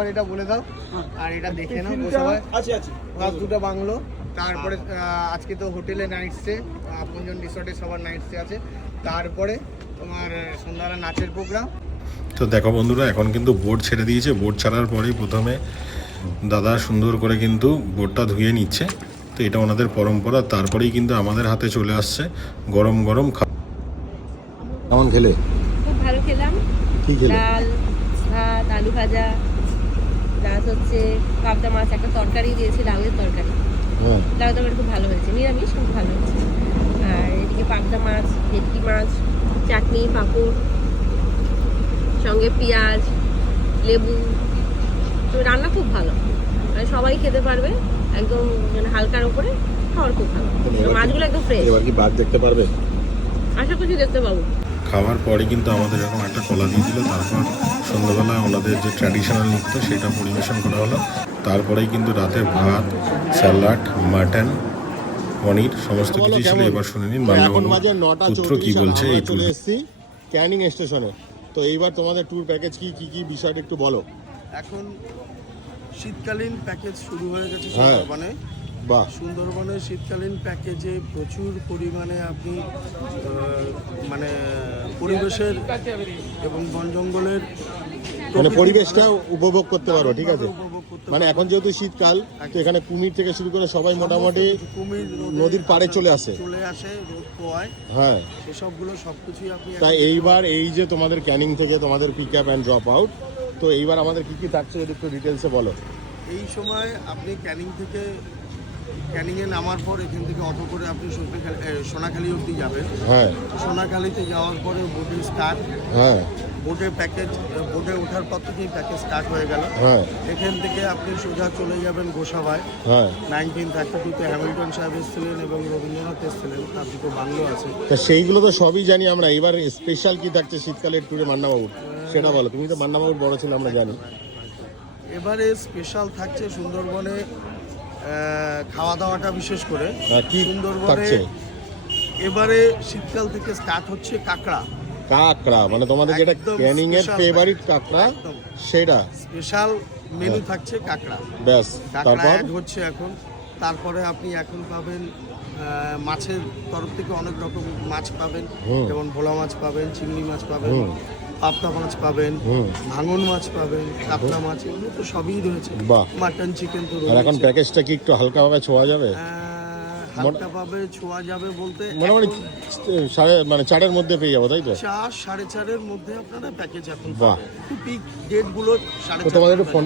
এবার এটা বলে দাও আর এটা দেখে নাও সবাই। ফার্স্ট দুটো বাংলো, তারপরে আজকে তো হোটেলে নাইট স্টে, আপনজন রিসর্টে সবার নাইট স্টে আছে, তারপরে তোমার সন্ধ্যাবেলা নাচের প্রোগ্রাম। তো দেখো বন্ধুরা, এখন কিন্তু বোট ছেড়ে দিয়েছে। বোট ছাড়ার পরেই প্রথমে দাদা সুন্দর করে কিন্তু বোটটা ধুয়ে নিচ্ছে। তো এটা ওনাদের পরম্পরা। তারপরেই কিন্তু আমাদের হাতে চলে আসছে গরম গরম কেমন খেলে? খুব ভালো খেলাম। কি খেলে? ডাল, ভাত, আলু ভাজা, প্লাস হচ্ছে পাবদা মাছ, একটা তরকারি দিয়েছে, লাউয়ের তরকারি। লাউ তরকারি খুব ভালো হয়েছে, নিরামিষ খুব ভালো হয়েছে। আর এদিকে পাবদা মাছ, ভেটকি মাছ, চাটনি, পাঁপড়, সঙ্গে পেঁয়াজ, লেবু। তো রান্না খুব ভালো, মানে সবাই খেতে পারবে, একদম মানে হালকার উপরে, খাওয়ার খুব ভালো। মাছগুলো একদম ফ্রেশ। এবার কি বাঘ দেখতে পারবে? আশা করছি দেখতে পাবো। খাওয়ার পরে কিন্তু আমাদের এরকম একটা কলা দিয়ে দিল। তারপর সন্ধ্যাবেলায় ওনাদের যে ট্র্যাডিশনাল নৃত্য সেটা পরিবেশন করা হলো। তারপরেই কিন্তু রাতে ভাত, স্যালাড, মাটন, পনির সমস্ত কিছু ছিল। এবার শুনে নিন এখন বাজে 9টা পুত্র কি বলছে এই ট্যুর। চলে এসেছি ক্যানিং স্টেশনে। তো এইবার তোমাদের ট্যুর প্যাকেজ কি কি বিষয়টা একটু বলো। এখন শীতকালীন প্যাকেজ শুরু হয়ে গেছে হ্যাঁ। সুন্দরবনে। বাহ, সুন্দরবনে শীতকালীন প্যাকেজে প্রচুর পরিমাণে আপনি মানে পরিবেশের এবং বন জঙ্গলের মানে পরিবেশটা উপভোগ করতে পারো, ঠিক আছে। উপভোগ করতে মানে এখন যেহেতু শীতকাল, তো এখানে কুমির থেকে শুরু করে সবাই মোটামুটি কুমির নদীর পাড়ে চলে আসে, রোদ পোয়ায়, হ্যাঁ। সেসবগুলো সবকিছুই আপনি তাই এইবার এই যে তোমাদের ক্যানিং থেকে তোমাদের pick up and drop out, তো এইবার আমাদের কি কি থাকছে যদি একটু ডিটেলসে বলো। এই সময় আপনি ক্যানিংয়ে নামার পর এখান থেকে অটো করে আপনি সোনাখালি অবধি যাবেন। হ্যাঁ, সোনাখালিতে যাওয়ার পরে বোটিং স্টার্ট। হ্যাঁ, বোটে ওঠার পর থেকেই প্যাকেজ স্টার্ট হয়ে গেল। হ্যাঁ, এখান থেকে আপনি সোজা চলে যাবেন গোসাবায়। হ্যাঁ। 1932-তে হ্যামিল্টন সাহেব এসেছিলেন এবং রবীন্দ্রনাথ এসেছিলেন, তার দুটো বাংলো আছে। তা সেইগুলো তো সবই জানি আমরা। এবার স্পেশাল কি থাকছে শীতকালের ট্যুরে মান্নাবাবুর, সেটা বলো। তুমি তো মান্নাবাবুর বড় ছিল, আমরা জানি। এবারে স্পেশাল থাকছে সুন্দরবনে খাওয়া দাওয়াটা, বিশেষ করে কি সুন্দরবনে থাকছে? এবারে শীতকাল থেকে স্টার্ট হচ্ছে কাঁকড়া। কাঁকড়া মানে তোমাদের যেটা একদম ক্যানিং এর special ফেভারিট package। কাঁকড়া, একদম। সেটা স্পেশাল মেনু থাকছে কাঁকড়া। ব্যাস। কাঁকড়া তারপর অ্যাড হচ্ছে এখন। তারপরে আপনি এখন পাবেন মাছের তরফ থেকে অনেক রকম মাছ পাবেন, যেমন ভোলা মাছ পাবেন, চিংড়ি মাছ পাবেন, পাবদা মাছ পাবেন, ভাঙন মাছ পাবেন, কাতলা মাছ, এগুলো তো সবই রয়েছে। বাহ। মাটন, চিকেন তো আর এখন রয়েছে। প্যাকেজটা কি একটু হালকাভাবে ছোঁয়া যাবে? হালকাভাবে ছোঁয়া যাবে বলতে মোটামুটি 4:30 মধ্যে পেয়ে যাবো, তাই তো? 4-4:30 মধ্যে আপনারা প্যাকেজ এখন বাহ। পিক ডেট গুলো তো তোমাদের একটু 4:30। ফোন